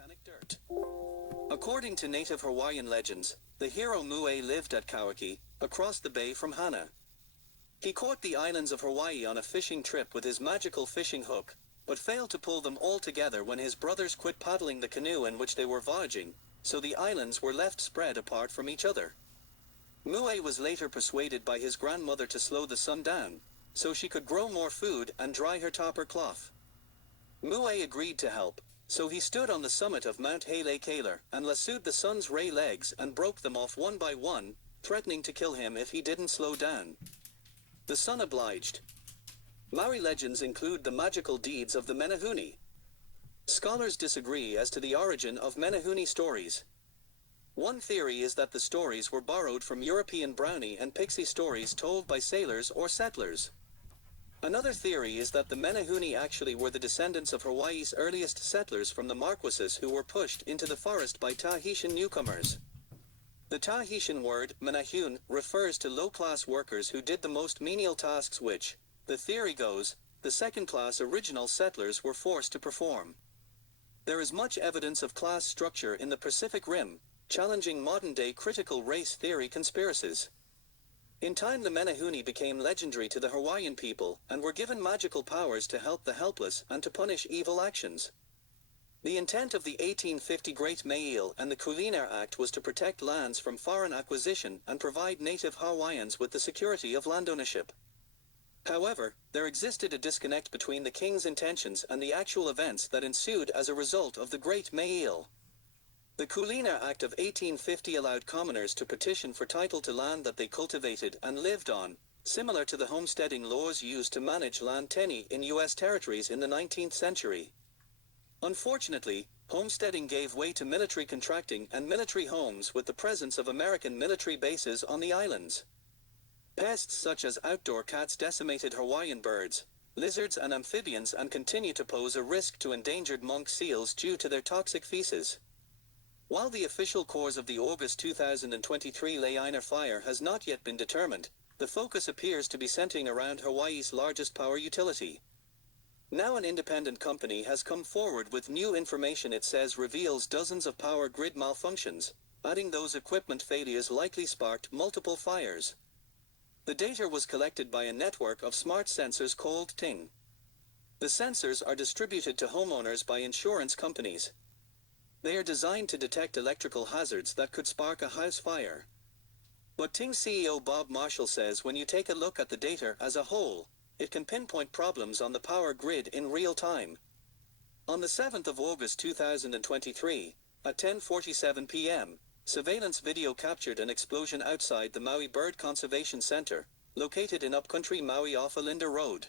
volcanic dirt. According to native Hawaiian legends, the hero Maui lived at Kauai, across the bay from Hana. He caught the islands of Hawaii on a fishing trip with his magical fishing hook, but failed to pull them all together when his brothers quit paddling the canoe in which they were voyaging, so the islands were left spread apart from each other. Maui was later persuaded by his grandmother to slow the sun down, so she could grow more food and dry her topper cloth. Maui agreed to help, so he stood on the summit of Mount Halei and lassoed the sun's ray legs and broke them off one by one, threatening to kill him if he didn't slow down. The sun obliged. Maori legends include the magical deeds of the Menehune. Scholars disagree as to the origin of Menehune stories. One theory is that the stories were borrowed from European brownie and pixie stories told by sailors or settlers. Another theory is that the Menehune actually were the descendants of Hawaii's earliest settlers from the Marquesas who were pushed into the forest by Tahitian newcomers. The Tahitian word, menahune, refers to low-class workers who did the most menial tasks which, the theory goes, the second-class original settlers were forced to perform. There is much evidence of class structure in the Pacific Rim, challenging modern-day critical race theory conspiracies. In time the Menehune became legendary to the Hawaiian people and were given magical powers to help the helpless and to punish evil actions. The intent of the 1850 Great Mail and the Kuliner Act was to protect lands from foreign acquisition and provide native Hawaiians with the security of landownership. However, there existed a disconnect between the king's intentions and the actual events that ensued as a result of the Great Mail. The Kuliner Act of 1850 allowed commoners to petition for title to land that they cultivated and lived on, similar to the homesteading laws used to manage land tenure in U.S. territories in the 19th century. Unfortunately, homesteading gave way to military contracting and military homes with the presence of American military bases on the islands. Pests such as outdoor cats decimated Hawaiian birds, lizards and amphibians and continue to pose a risk to endangered monk seals due to their toxic feces. While the official cause of the August 2023 Lahania Fire has not yet been determined, the focus appears to be centering around Hawaii's largest power utility. Now an independent company has come forward with new information it says reveals dozens of power grid malfunctions, adding those equipment failures likely sparked multiple fires. The data was collected by a network of smart sensors called Ting. The sensors are distributed to homeowners by insurance companies. They are designed to detect electrical hazards that could spark a house fire. But Ting CEO Bob Marshall says when you take a look at the data as a whole, it can pinpoint problems on the power grid in real time. On the 7th of August 2023, at 10:47 p.m., surveillance video captured an explosion outside the Maui Bird Conservation Center, located in upcountry Maui off Olinda Road.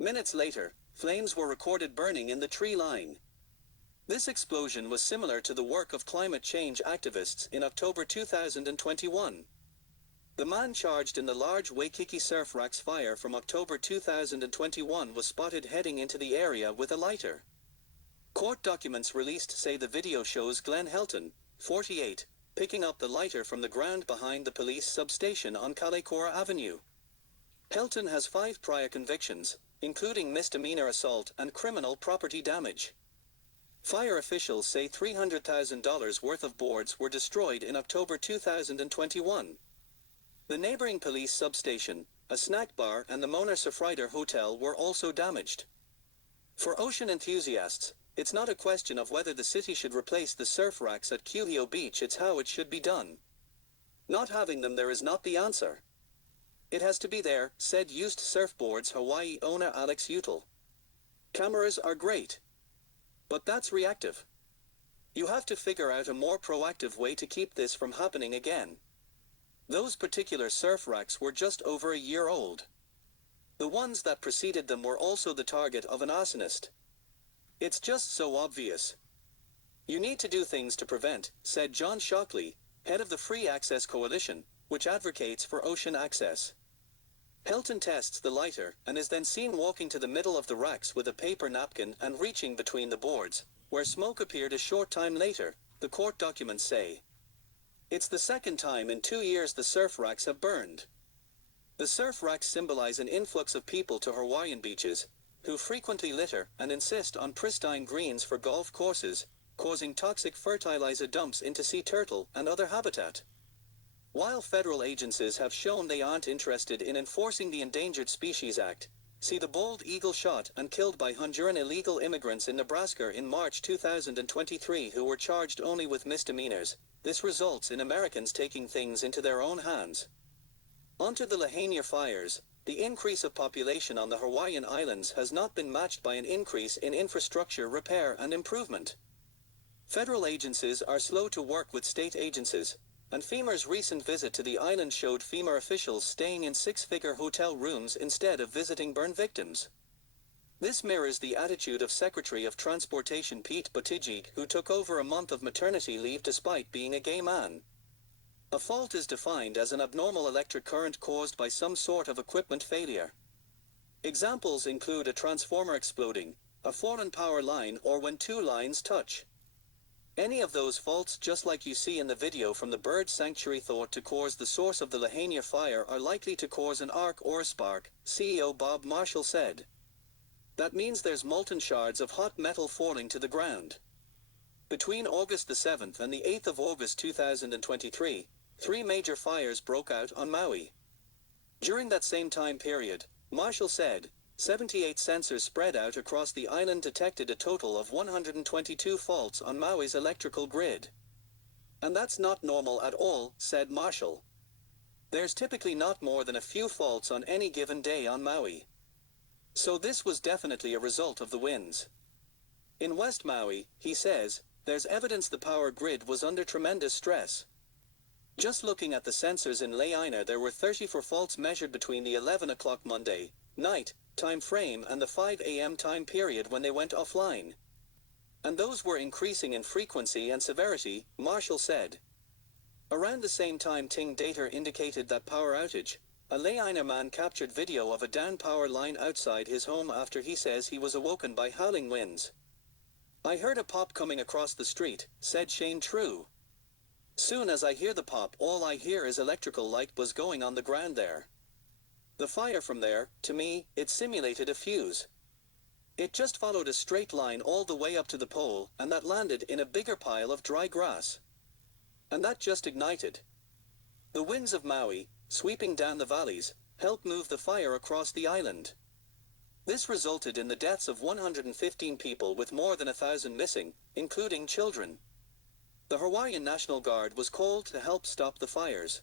Minutes later, flames were recorded burning in the tree line. This explosion was similar to the work of climate change activists in October 2021. The man charged in the large Waikiki Surf Racks fire from October 2021 was spotted heading into the area with a lighter. Court documents released say the video shows Glenn Helton, 48, picking up the lighter from the ground behind the police substation on Kalekora Avenue. Helton has 5 prior convictions, including misdemeanor assault and criminal property damage. Fire officials say $300,000 worth of boards were destroyed in October 2021. The neighboring police substation, a snack bar and the Mona Surfrider Hotel were also damaged. For ocean enthusiasts, it's not a question of whether the city should replace the surf racks at Kuhio Beach, it's how it should be done. Not having them there is not the answer. It has to be there, said Used Surfboards Hawaii owner Alex Utel. Cameras are great. But that's reactive. You have to figure out a more proactive way to keep this from happening again. Those particular surf racks were just over a year old. The ones that preceded them were also the target of an arsonist. It's just so obvious. You need to do things to prevent, said John Shockley, head of the Free Access Coalition, which advocates for ocean access. Helton tests the lighter and is then seen walking to the middle of the racks with a paper napkin and reaching between the boards, where smoke appeared a short time later, the court documents say. It's the second time in 2 years the surf racks have burned. The surf racks symbolize an influx of people to Hawaiian beaches, who frequently litter and insist on pristine greens for golf courses, causing toxic fertilizer dumps into sea turtle and other habitat. While federal agencies have shown they aren't interested in enforcing the Endangered Species Act, see the bald eagle shot and killed by Honduran illegal immigrants in Nebraska in March 2023 who were charged only with misdemeanors, this results in Americans taking things into their own hands. Onto the Lahania fires. The increase of population on the Hawaiian Islands has not been matched by an increase in infrastructure repair and improvement. Federal agencies are slow to work with state agencies, and FEMA's recent visit to the island showed FEMA officials staying in six-figure hotel rooms instead of visiting burn victims. This mirrors the attitude of Secretary of Transportation Pete Buttigieg, who took over a month of maternity leave despite being a gay man. A fault is defined as an abnormal electric current caused by some sort of equipment failure. Examples include a transformer exploding, a fallen power line, or when two lines touch. Any of those faults, just like you see in the video from the bird sanctuary thought to cause the source of the Lahania Fire, are likely to cause an arc or a spark, CEO Bob Marshall said. That means there's molten shards of hot metal falling to the ground. Between August the 7th and the 8th of August 2023, 3 major fires broke out on Maui. During that same time period, Marshall said, 78 sensors spread out across the island detected a total of 122 faults on Maui's electrical grid. And that's not normal at all, said Marshall. There's typically not more than a few faults on any given day on Maui. So this was definitely a result of the winds. In West Maui, he says, there's evidence the power grid was under tremendous stress. Just looking at the sensors in Lahania, there were 34 faults measured between the 11 o'clock Monday night time frame and the 5 a.m. time period when they went offline. And those were increasing in frequency and severity, Marshall said. Around the same time Ting data indicated that power outage, a Lahania man captured video of a down power line outside his home after he says he was awoken by howling winds. I heard a pop coming across the street, said Shane True. Soon as I hear the pop, all I hear is electrical light was going on the ground there. The fire from there, to me, it simulated a fuse. It just followed a straight line all the way up to the pole, and that landed in a bigger pile of dry grass. And that just ignited. The winds of Maui, sweeping down the valleys, helped move the fire across the island. This resulted in the deaths of 115 people with more than 1,000 missing, including children. The Hawaiian National Guard was called to help stop the fires.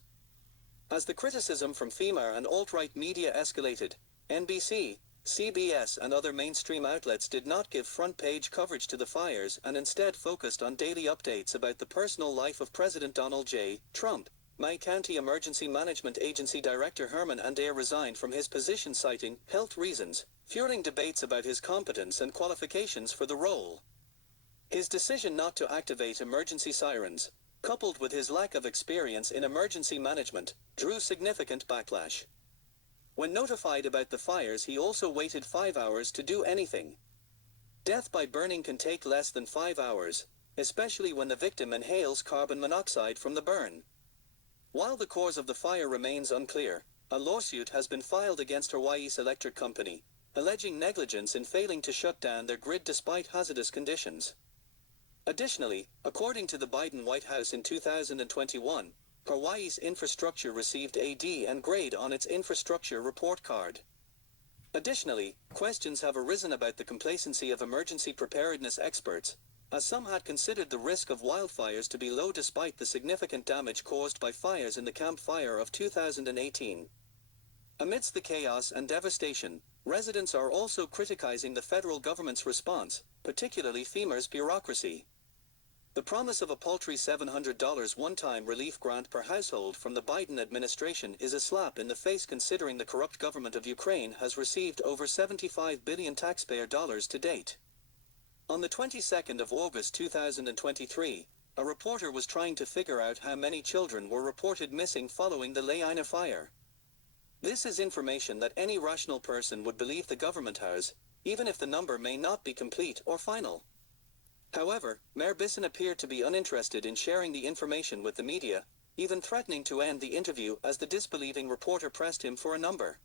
As the criticism from FEMA and alt-right media escalated, NBC, CBS and other mainstream outlets did not give front-page coverage to the fires and instead focused on daily updates about the personal life of President Donald J. Trump. Maui County Emergency Management Agency Director Herman Andea resigned from his position citing health reasons, fueling debates about his competence and qualifications for the role. His decision not to activate emergency sirens, coupled with his lack of experience in emergency management, drew significant backlash. When notified about the fires, he also waited 5 hours to do anything. Death by burning can take less than 5 hours, especially when the victim inhales carbon monoxide from the burn. While the cause of the fire remains unclear, a lawsuit has been filed against Hawaii's electric company, alleging negligence in failing to shut down their grid despite hazardous conditions. Additionally, according to the Biden White House in 2021, Hawaii's infrastructure received a D and grade on its infrastructure report card. Additionally, questions have arisen about the complacency of emergency preparedness experts, as some had considered the risk of wildfires to be low despite the significant damage caused by fires in the Camp Fire of 2018. Amidst the chaos and devastation, residents are also criticizing the federal government's response, particularly FEMA's bureaucracy. The promise of a paltry $700 one-time relief grant per household from the Biden administration is a slap in the face considering the corrupt government of Ukraine has received over $75 billion taxpayer dollars to date. On the 22nd of August 2023, a reporter was trying to figure out how many children were reported missing following the Lahania Fire. This is information that any rational person would believe the government has, even if the number may not be complete or final. However, Mayor Bisson appeared to be uninterested in sharing the information with the media, even threatening to end the interview as the disbelieving reporter pressed him for a number.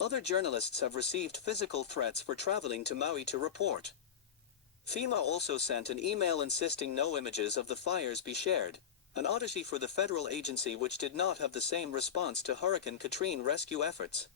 Other journalists have received physical threats for traveling to Maui to report. FEMA also sent an email insisting no images of the fires be shared, an oddity for the federal agency which did not have the same response to Hurricane Katrina rescue efforts.